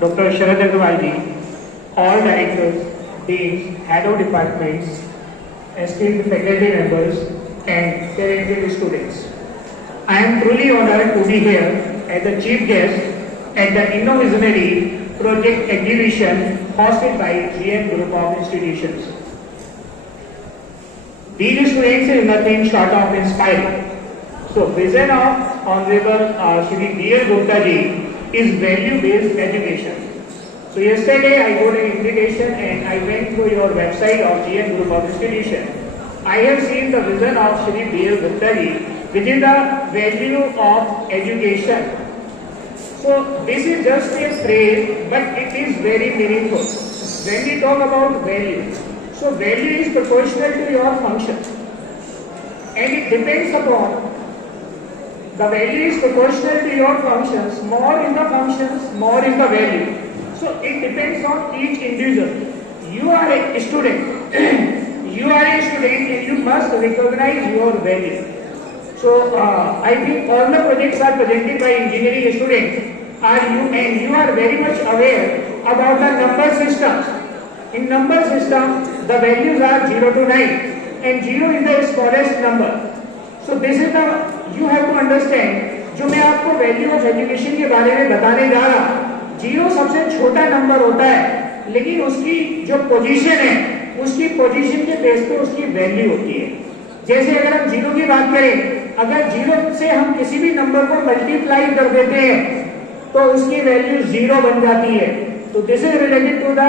Dr. Sharad Agrawalji, all directors, deans, head of departments, esteemed faculty members, and talented students. I am truly honored to be here as the chief guest at the Innovisionary Project Exhibition hosted by GM Group of Institutions. These students is nothing short of inspiring. So, vision of Honorable Shri B.L. Gupta ji is value-based education. So, yesterday I got an invitation and I went to your website of GM Group of Institution. I have seen the vision of Shri B.L. Gupta ji, which is the value of education. So, this is just a phrase, but it is very meaningful. When we talk about value, so value is proportional to your function, and it depends upon the value is proportional to your functions. More in the functions, more in the value. So it depends on each individual. You are a student. You are a student, and you must recognize your value. So I think all the projects are presented by engineering students. And you are very much aware about the number systems. In number system, the values are 0 to 9, and 0 is the smallest number. So this is the you have to understand. जो मैं आपको value of education के बारे में बताने जा रहा हूँ, 0 सबसे छोटा नंबर होता है, लेकिन उसकी जो पोजीशन है, उसकी पोजीशन के बेस पे उसकी वैल्यू होती है. जैसे अगर हम 0 की बात करें, अगर 0 से हम किसी भी नंबर को मल्टीप्लाई कर देते हैं, तो उसकी वैल्यू 0 बन जाती है. तो this is related to the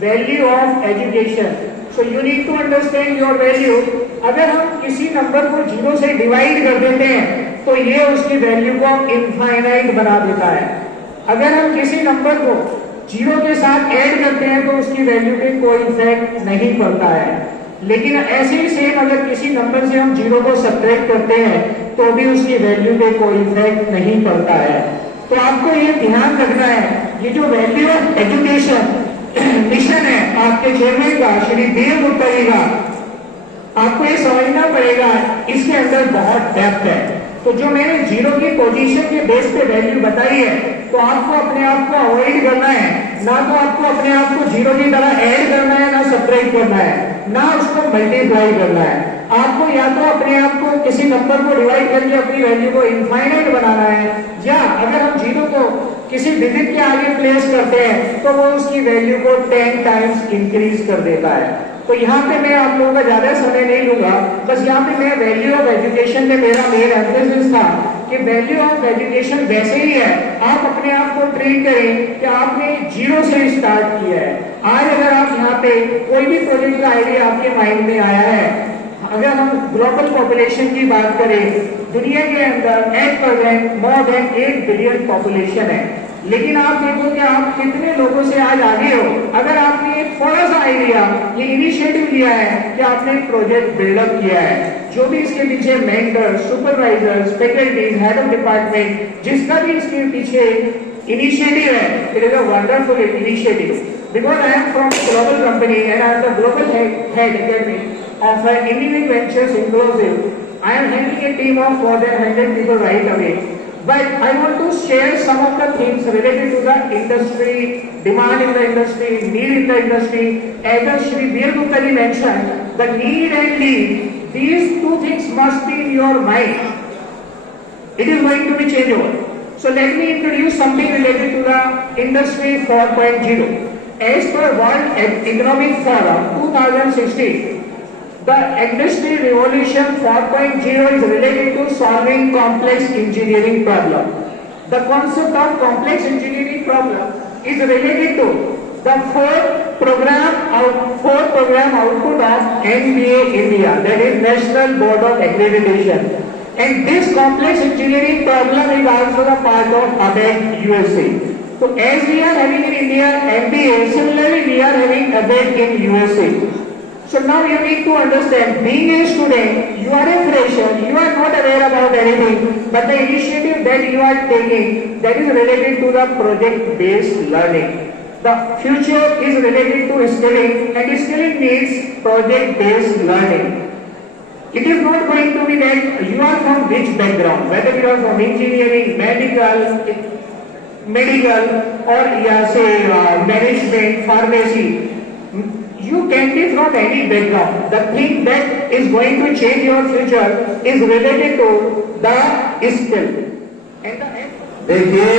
value of education. So you need to understand your value. अगर हम किसी नंबर को 0 से डिवाइड कर देते हैं, तो ये उसकी वैल्यू को इनफाइनाइट बना देता है. अगर हम किसी नंबर को 0 के साथ ऐड करते हैं, तो उसकी वैल्यू पे कोई इफेक्ट नहीं पड़ता है. लेकिन ऐसे ही सेम अगर किसी नंबर से हम 0 को सब्ट्रैक्ट करते हैं, तो भी उसकी वैल्यू पे कोई इफेक्ट नहीं पड़ता है. तो आपको ये ध्यान रखना है, ये जो वैल्यू ऑफ एजुकेशन मिशन है आपके चेयरमैन का श्री B.L. गुप्ता जी का, आपको ये समझना पड़ेगा, इसके अंदर बहुत डेप्थ है. तो जो मैंने 0 की पोजीशन के बेस पे वैल्यू बताई है, तो आपको अपने आप को अवॉइड करना है. ना तो आपको अपने आप को 0 की तरह ऐड करना है, ना सब्ट्रैक्ट करना है, ना उसको मल्टीप्लाई करना है. आपको या तो अपने आप को किसी नंबर को डिवाइड करके अपनी वैल्यू को इनफाइनाइट बनाना है, या अगर हम 0 को किसी डिजिट के आगे प्लेस करते हैं, तो वो उसकी वैल्यू को 10 टाइम्स इंक्रीज कर देता है. तो यहाँ पे मैं आप लोगों का ज्यादा समय नहीं लूंगा, बस यहाँ पे मैं वैल्यू ऑफ एजुकेशन में मेरा मेन एम्फेसिस था कि वैल्यू ऑफ एजुकेशन वैसे ही है. आप अपने आप को ट्रीट करें कि आपने 0 से स्टार्ट किया है. आज अगर आप यहाँ पे कोई भी प्रोजेक्ट का आइडिया आपके माइंड में आया है, अगर हम ग्लोबल पॉपुलेशन की बात करें, दुनिया के अंदर at present more than 8 billion population है, लेकिन आप देखो कि आप कितने लोगों से आज आगे हो. अगर आपने एक थोड़ा सा आइडिया, ये इनिशिएटिव लिया है कि आपने एक प्रोजेक्ट बिल्डअप किया है, जो भी इसके पीछे mentor, supervisors, faculties, head of department, जिसका भी इसके पीछे इनिशिएटिव है, it is a wonderful initiative. Because I am from global company and I am the global head academy of Engineering Ventures Inclusive. I am handling a team of more than 100 people right away. But I want to share some of the things related to the industry, demand in the industry, need in the industry. As Shri B.L. Gupta ji mentioned, the need and need, these two things must be in your mind. It is going to be changeover. So let me introduce something related to the Industry 4.0. As per World Economic Forum 2016, the Industry Revolution 4.0 is related to solving complex engineering problem. The concept of complex engineering problem is related to the fourth program output of NBA India, that is National Board of Accreditation. And this complex engineering problem is also the part of ABET USA. So as we are having in India MBA, similarly we are having ABET in USA. So now you need to understand, being a student, you are a fresher, you are not aware about anything, but the initiative that you are taking, that is related to the project-based learning. The future is related to skilling, and skilling needs project-based learning. It is not going to be that you are from which background, whether you are from engineering, medical, medical or management, pharmacy. You can be from any background. The thing that is going to change your future is related to the skill. देखिए,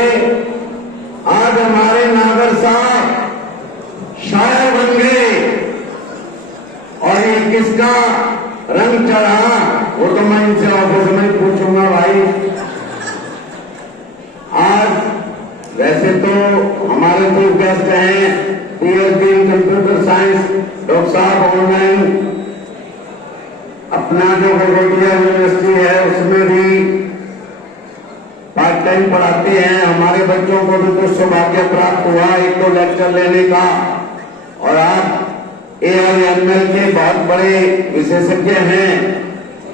आज हमारे नागर साहब शायर बन गए और ये किसका रंग चढ़ा वो तो मैं इनसे ऑफिस में पूछूंगा भाई। आज वैसे तो हमारे चीफ गेस्ट हैं PhD in computer science doctor साहब ऑनलाइन अपना जो घोटिया यूनिवर्सिटी है उसमें भी पार्ट टाइम पढ़ाते हैं। हमारे बच्चों को भी कुछ सौभाग्य प्राप्त हुआ एक तो लेक्चर लेने का, और आप AIML के बहुत बड़े विशेषज्ञ हैं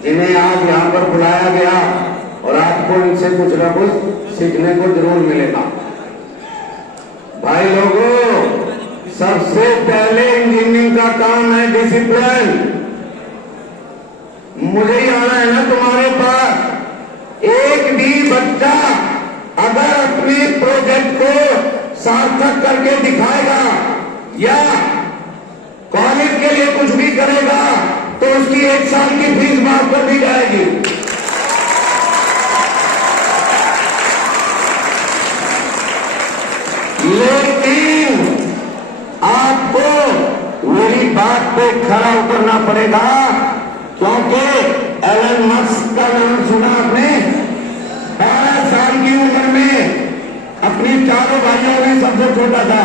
जिन्हें आज यहाँ पर बुलाया गया और आपको इनसे कुछ न कुछ सीखने को जरूर मिलेगा। भाई लोगों, सबसे पहले इंजीनियरिंग का काम है डिसिप्लिन। मुझे ही आना है ना तुम्हारे पास। एक भी बच्चा अगर अपने प्रोजेक्ट को सार्थक करके दिखाएगा या कॉलेज के लिए कुछ भी करेगा तो उसकी 1 साल की फीस माफ कर दी जाएगी। लेकिन आपको मेरी बात पे खरा उतरना पड़ेगा, क्योंकि एलन मस्क का नाम सुना आपने। 12 साल की उम्र में अपने चारों भाइयों में सबसे छोटा था।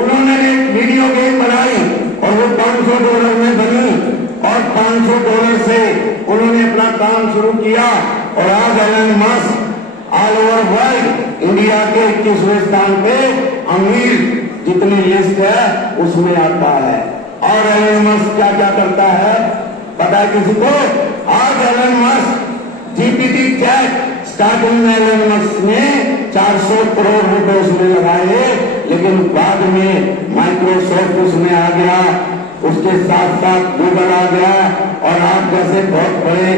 उन्होंने एक वीडियो गेम बनाई और वो $500 में बनी और $500 से उन्होंने अपना काम शुरू किया और आज Elon Musk all over world India के 21वें स्थान पे अमीर जितनी लिस्ट है उसमें आता है। और एलन मस्क क्या क्या करता है पता है किसी को? आज Elon Musk GPT chat starting में एलन मस्क ने 400 करोड़ रुपए उसमें लगाए, लेकिन बाद में माइक्रोसॉफ्ट उसमें आ गया, उसके साथ साथ गूगल आ गया और आप जैसे बहुत बड़े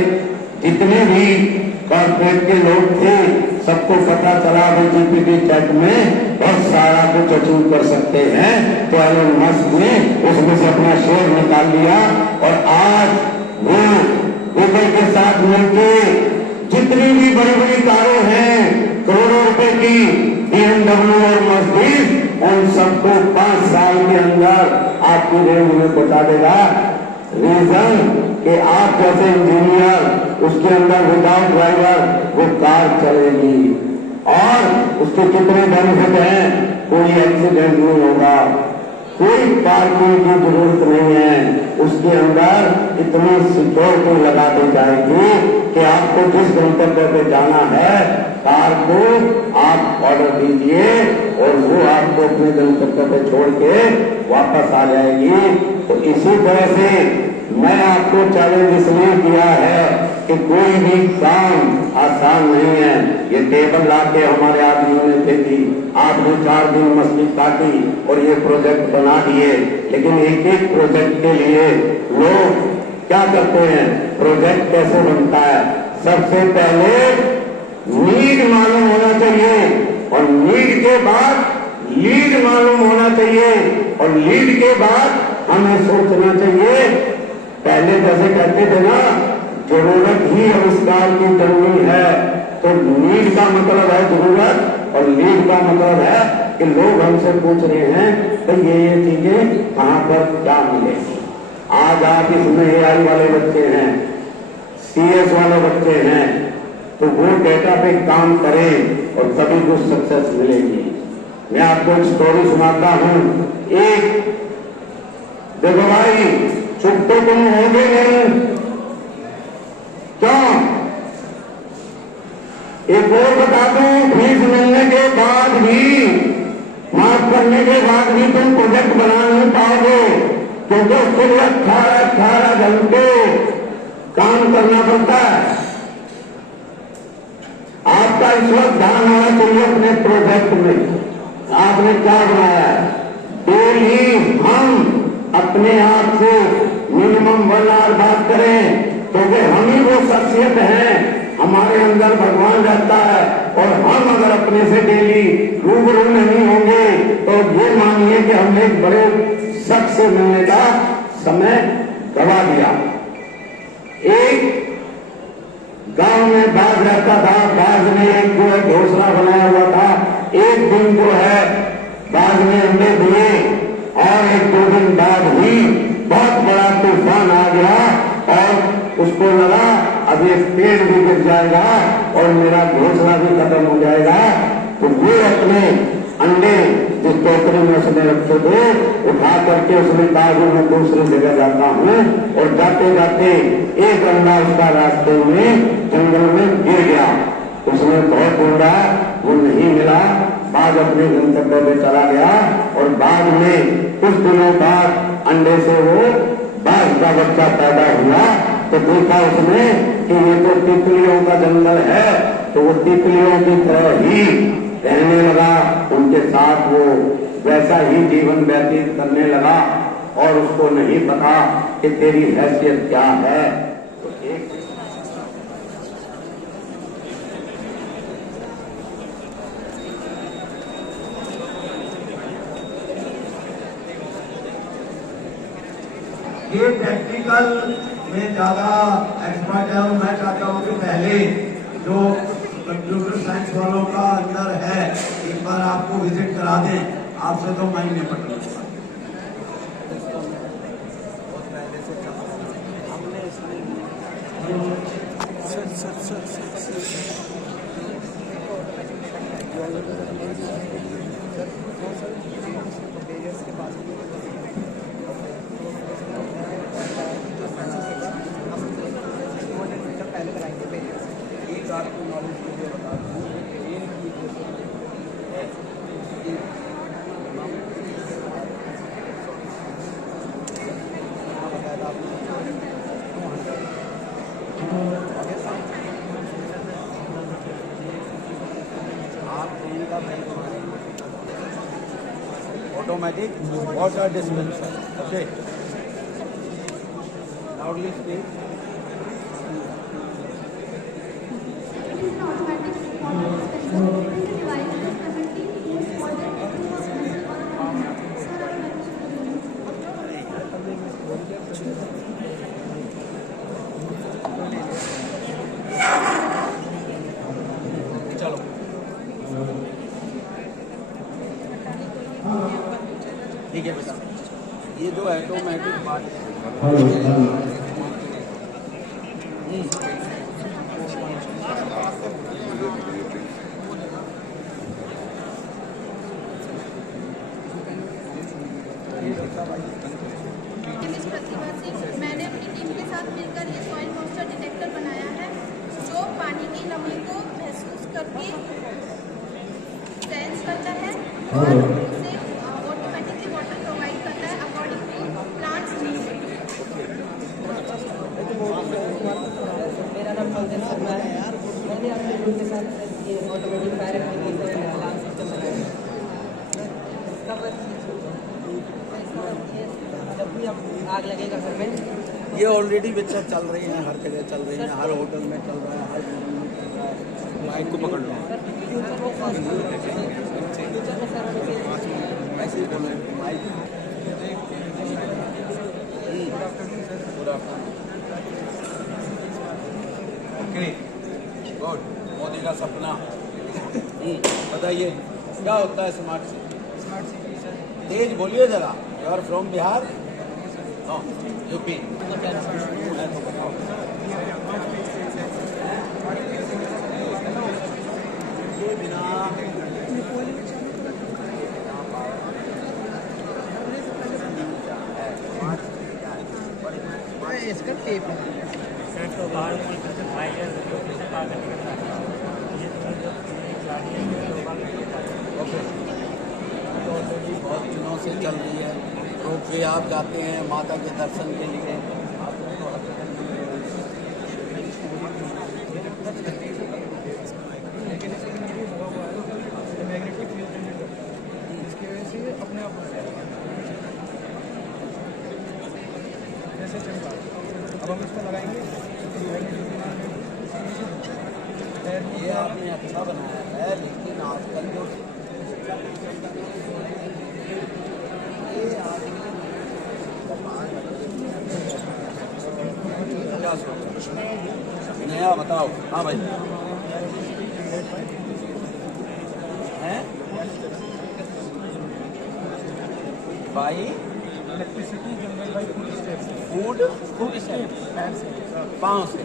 जितने भी कॉर्पोरेट के लोग थे सबको पता चला वो GPT चैट में बहुत सारा कुछ अचीव कर सकते हैं। तो एलन मस्क ने उसमें से अपना शेयर निकाल लिया और आज वो गूगल के साथ मिलकर जितनी भी बड़ी बड़ी कारें हैं करोड़ों रुपए की BMW और मर्सिडीज, उन सबको 5 साल के अंदर आपकी रेंज में बता देगा। रीजन कि आप जैसे इंजीनियर उसके अंदर विदाउट ड्राइवर वो कार चलेगी और उसके कितने बेनिफिट हैं, कोई एक्सीडेंट नहीं होगा, कोई पार्किंग की जरूरत नहीं है, उसके अंदर इतनी सिक्योरिटी लगा दी जाएगी कि आपको जिस गंतव्य पे जाना है कार को आप ऑर्डर दीजिए और वो आपको अपने गंतव्य पे छोड़ के वापस आ जाएगी। तो इसी तरह से मैं आपको चैलेंज इसलिए किया है कि कोई भी काम आसान नहीं है। ये टेबल लाके हमारे आदमियों ने दे दी, आपने 4 दिन मस्ती काटी और ये प्रोजेक्ट बना दिए, लेकिन एक एक प्रोजेक्ट के लिए लोग क्या करते हैं, प्रोजेक्ट कैसे बनता है, सबसे पहले नीड मालूम होना चाहिए और नीड के बाद लीड मालूम होना चाहिए और लीड के बाद हमें सोचना चाहिए। पहले जैसे कहते थे ना, जरूरत ही आविष्कार की जरूरी है, तो नीड का मतलब है जरूरत और लीड का मतलब है कि लोग हमसे पूछ रहे हैं तो ये चीजें कहां पर क्या मिलेगी। आज आप इसमें AI वाले बच्चे हैं, CS वाले बच्चे हैं, तो वो डेटा पे काम करें और तभी कुछ सक्सेस मिलेगी। मैं आपको एक स्टोरी सुनाता हूं। एक देखो भाई, चुप तो तुम होगे नहीं, क्यों? एक और बता दूं, फीस मिलने के बाद भी, माफ करने के बाद भी तुम प्रोजेक्ट बना नहीं पाओगे, क्योंकि उसके लिए 18 घंटे काम करना पड़ता है। आपका इस वक्त ध्यान होना चाहिए अपने प्रोजेक्ट में आपने क्या बनाया है। डेली हम अपने आप से मिनिमम 1 आवर बात करें, क्योंकि हम ही वो शख्सियत हैं, हमारे अंदर भगवान रहता है और हम अगर अपने से डेली रूबरू नहीं होंगे तो ये मानिए कि हमने एक बड़े शख्स से मिलने का समय गवा दिया। एक गांव में बाघ रहता था, बाघ ने एक जो है घोंसला बनाया हुआ था। एक दिन जो है बाघ ने अंडे दिए और एक दो दिन बाद ही बहुत बड़ा तूफान आ गया और उसको लगा अब ये पेड़ भी गिर जाएगा और मेरा घोंसला भी खत्म हो जाएगा। तो वो अपने अंडे जिस टोकरी में उसने रखे थे उठा करके उसने कहा कि मैं दूसरी जगह जाता हूँ, और जाते जाते एक अंडा उसका रास्ते में जंगल में गिर गया। उसने बहुत ढूंढा, वो नहीं मिला। बाघ अपने गंतव्य पे चला गया और बाघ में कुछ दिनों बाद अंडे से वो बाघ का बच्चा पैदा हुआ। तो देखा उसने कि ये तो तितलियों का जंगल है, तो वो तितलियों की तरह ही रहने लगा, उनके साथ वो वैसा ही जीवन व्यतीत करने लगा और उसको नहीं पता कि तेरी हैसियत क्या है। तो एक ये टेक्निकल में ज्यादा एक्सपर्ट है और मैं चाहता हूँ कि पहले जो कंप्यूटर साइंस वालों का अंदर है एक बार आपको विजिट करा दें। आपसे तो मैं ही नहीं पढ़ लूंगा। Automatic water dispenser. Okay. Loudly speak. It is an automatic water dispenser. It is a device that presently moves water into a vessel or a ठीक है बेटा, ये जो ऑटोमेटिक बात मैंने अपनी टीम के साथ मिलकर ये सॉइल मॉइस्चर डिटेक्टर बनाया है, जो पानी की नमी को महसूस करके सेंस करता है और उसे ऑटोमेटिकली वाटर प्रोवाइड करता है अकॉर्डिंग टू प्लांट्स नीड। मेरा नाम फंक्शन शर्मा है यार। मैंने अपने ग्रुप के साथ ये automatic fire application alarm system बनाया है। इसका बस जब भी अब आग लगेगा घर में, ये ऑलरेडी बच्चा चल रही है, हर जगह चल रही है, हर होटल में चल रहा है, हर घर में चल रहा है। माइक को पकड़ लो। फ्यूचर में सर ऐसे ही बोलो माइक। Okay good. मोदी का सपना बताइए क्या होता है स्मार्ट सिटी? तेज बोलिए जरा। You are from Bihar? No, UP. ये बिना इसका टेप है। बहुत दिनों से चल रही है। रोप वे आप जाते हैं माता के दर्शन के लिए। अपने आप जैसे चल रहा है। अब हम इसको लगाएंगे ये आपने अच्छा बनाया है, लेकिन आजकल जो क्या सोचा नया बताओ। हाँ भाई हैं भाई electricity generate by food steps food food steps 5 से